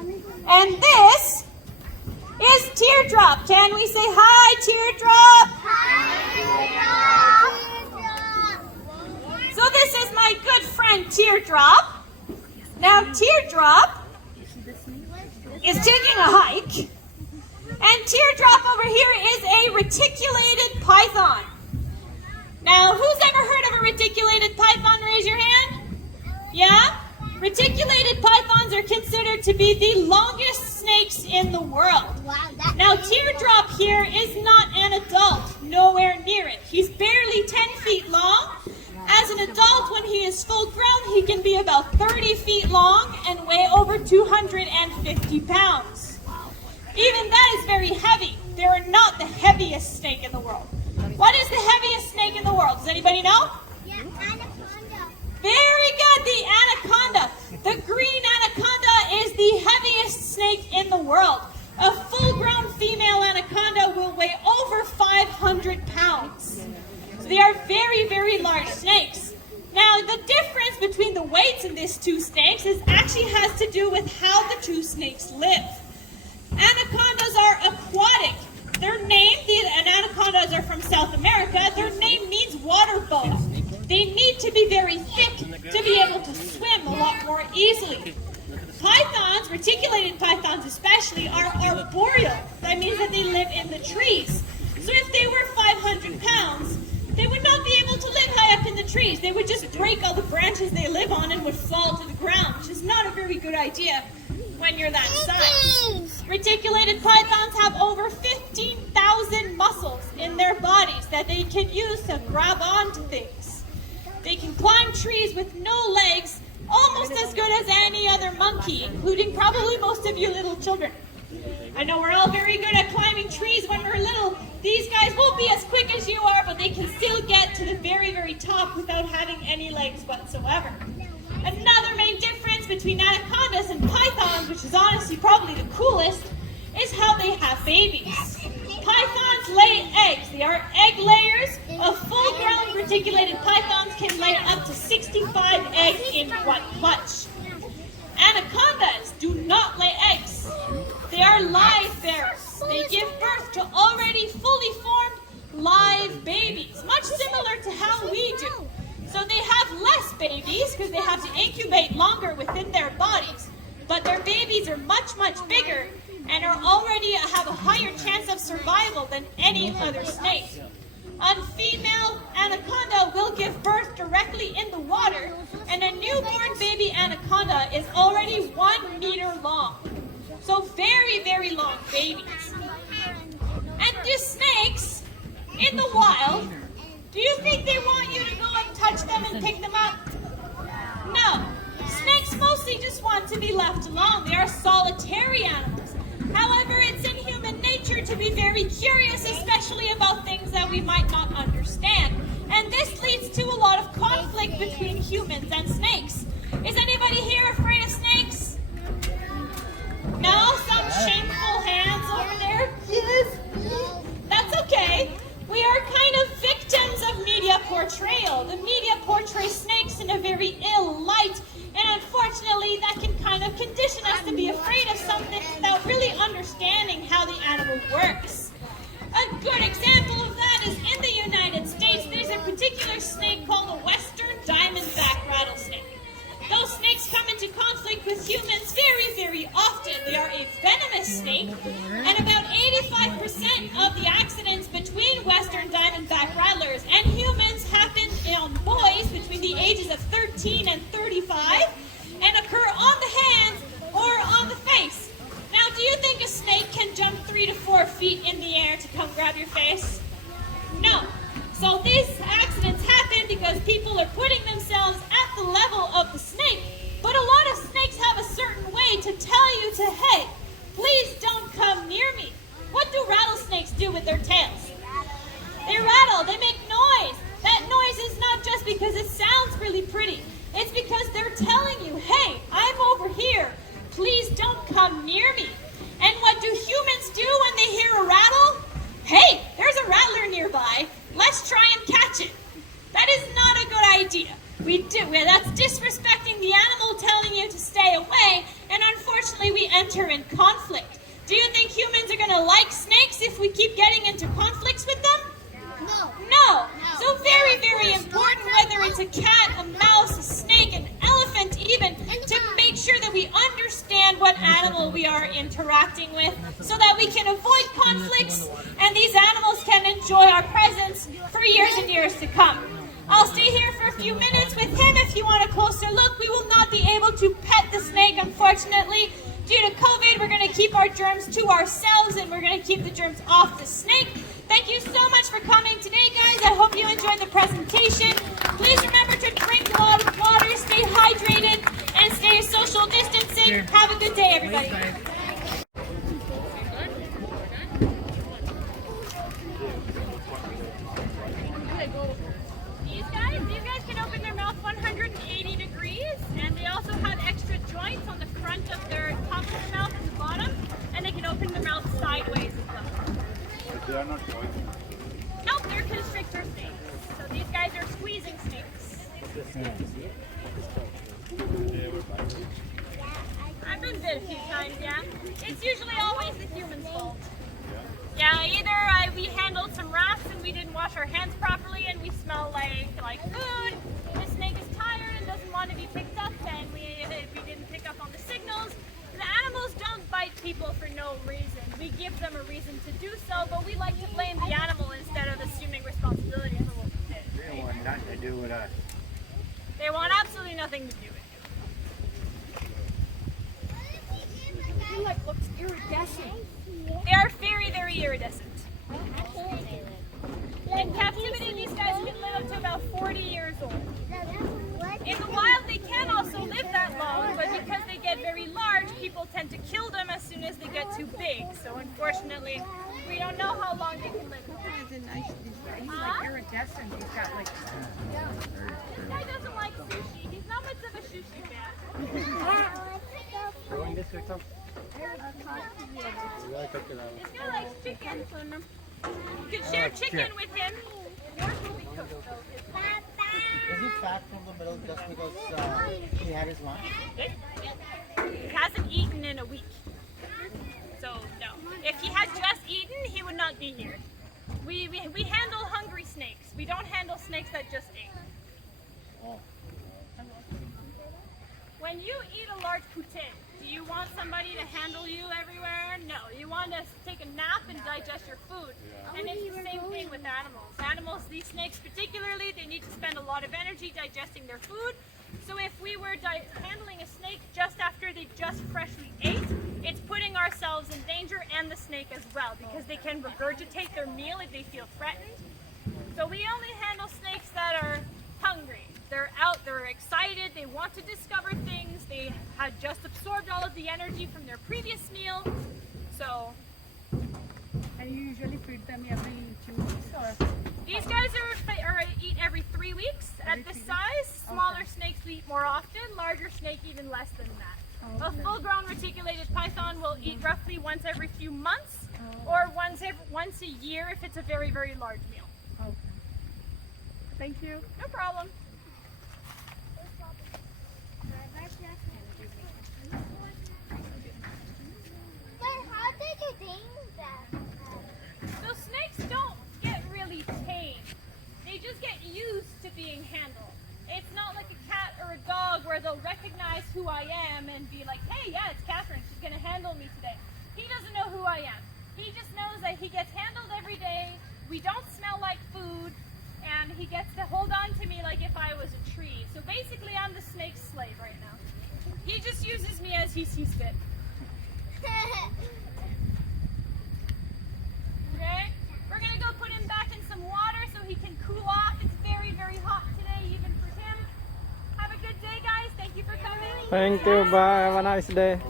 And this is Teardrop. Can we say hi, Teardrop? Hi, Teardrop. So this is my good friend Teardrop. Now Teardrop is taking a hike. And Teardrop over here is a reticulated python. Now, who's ever heard of a reticulated python? Raise your hand. Yeah? Reticulated pythons are considered to be the longest snakes in the world. Now, Teardrop here is not an adult, nowhere near it. He's barely 10 feet long. As an adult, when he is full grown, he can be about 30 feet long and weigh over 250 pounds. Even that is very heavy. They are not the heaviest snake in the world. What is the heaviest snake in the world? Does anybody know? Yeah, Anaconda. Very good, the anaconda. The green anaconda is the heaviest snake in the world. A full-grown female anaconda will weigh over 500 pounds. So they are very, very large snakes. Now, the difference between the weights of these two snakes actually has to do with how the two snakes live. Anacondas are aquatic. Their name, the anacondas are from South America, their name means water bull. They need to be very thick to be able to swim a lot more easily. Pythons, reticulated pythons especially, are arboreal. That means that they live in the trees. So if they were 500 pounds, they would not be able to live high up in the trees. They would just break all the branches they live on and would fall to the ground, which is not a very good idea when you're that size. Reticulated pythons have over 15,000 muscles in their bodies that they can use to grab onto things. They can climb trees with no legs, almost as good as any other monkey, including probably most of you little children. I know we're all very good at climbing trees when we're little. These guys won't be as quick as you are, but they can still get to the very, very top without having any legs whatsoever. Another main difference between anacondas and pythons, which is honestly probably the coolest, is how they have babies. Pythons lay eggs. They are egg layers. Of full-grown reticulated pythons can lay up to 65 eggs in one clutch. Anacondas do not lay eggs. They are live bearers. They give birth to already fully formed live babies, much similar to how we do. So they have less babies because they have to incubate longer within their bodies, but their babies are much, much bigger and are already have a higher chance of survival than any other snake. A female anaconda will give birth directly in the water, and a newborn baby anaconda is already 1 meter long. So very, very long babies. And these snakes in the wild, do you think they want you to go and touch them and pick them up? No. Snakes mostly just want to be left alone. They are solitary animals. However, it's in human nature to be very curious, especially about things that we might not understand. And this leads to a lot of conflict between humans and snakes. Is anybody here afraid of snakes? No? Some shameful hands over there? Yes. That's okay. We are kind of victims of media portrayal. The media portrays snakes in a very ill light, and unfortunately that can kind of condition us to be afraid of something without really understanding how the animal works. A good example of that is in the United States, there's a particular snake called a Western Diamondback rattlesnake. Those snakes come into conflict with humans very, very often. They are a venomous snake, and about 85% of the accidents between Western Diamondback rattlers and humans happen on boys between the ages of 13 and 35 and occur on the hands or on the face. Now, do you think a snake can jump 3 to 4 feet in the air to come grab your face? No. So these accidents happen because people are putting themselves at the level of the snake. But a lot of snakes have a certain way to tell you to, hey, please don't come near me. What do rattlesnakes do with their tails? They rattle, they make noise. That noise is not just because it sounds really pretty. It's because they're telling you, hey, I'm over here. Please don't come near me. And what do humans do when they hear a rattle? Hey, there's a rattler nearby. Let's try and catch it. That is not a good idea. That's disrespecting the animal, telling you to stay away, and unfortunately we enter in conflict. Do you think humans are going to like snakes if we keep getting into conflicts with them? No. So very, very important, whether it's a cat, a mouse, a snake, an elephant even, to make sure that we understand what animal we are interacting with so that we can avoid conflicts and these animals can enjoy our presence for years and years to come. I'll stay here for a few minutes with him. If you want a closer look, we will not be able to pet the snake, unfortunately. Due to COVID, we're going to keep our germs to ourselves and we're going to keep the germs off the snake. Thank you so much for coming today, guys. I hope you enjoyed the presentation. Please remember to drink a lot of water, stay hydrated, and stay social distancing. Have a good day, everybody. These guys can open their mouth 180 degrees, and they also have extra joints on the front of their top of the mouth and the bottom, and they can open their mouth sideways as well. They are not joints. Nope, they're constrictor snakes. So these guys are squeezing snakes. I've been bit a few times, yeah. It's usually always the human's fault. Yeah, either we handled some rats and we didn't wash our hands properly and we smell like food. The snake is tired and doesn't want to be picked up, and we didn't pick up on the signals. The animals don't bite people for no reason. We give them a reason to do so, but we like to blame the animal instead of assuming responsibility for what we did. They want nothing to do with us. They want absolutely nothing to do with it. He like looks iridescent. They are very, very iridescent. In captivity, these guys can live up to about 40 years old. In the wild, they can also live that long, but because they get very large, people tend to kill them as soon as they get too big. So unfortunately, we don't know how long they can live. He's like iridescent. He's got like. This guy doesn't like sushi. He's not much of a sushi fan. Going this way, come. This guy likes chicken. You can share chicken with him. Yours will be cooked though. Is he fat from the middle just because he had his lunch? He hasn't eaten in a week. So no. If he had just eaten, he would not be here. We handle hungry snakes. We don't handle snakes that just ate. Oh. When you eat a large poutine, do you want somebody to handle you everywhere? No. You want to take a nap and digest your food. And it's the same thing with animals. Animals, these snakes particularly, they need to spend a lot of energy digesting their food. So if we were handling a snake just after they just freshly ate, it's putting ourselves in danger and the snake as well, because they can regurgitate their meal if they feel threatened. So we only handle snakes that are hungry. They're out, they're excited, they want to discover things, they had just absorbed all of the energy from their previous meal. So, And you usually feed them every 2 weeks, or? these guys are eat every 3 weeks. At this size, smaller snakes we eat more often, larger snake even less than that. A full-grown reticulated python will eat roughly once every few months, or once a year if it's a very, very large meal. Okay. Thank you. No problem. But how did you think that? So snakes don't get really tame. They just get used to being handled. It's not like a cat or a dog where they'll recognize who I am and be like, hey, yeah, it's Catherine. She's going to handle me today. He doesn't know who I am. He just knows that he gets handled every day. We don't smell like food. And he gets to hold on to me like if I was a tree. So basically, I'm the snake's slave right now. He just uses me as he sees fit. Okay? We're going to go put him back in some water so he can cool off. It's very, very hot today, even for him. Have a good day, guys. Thank you for coming. Thank you. Bye. Have a nice day.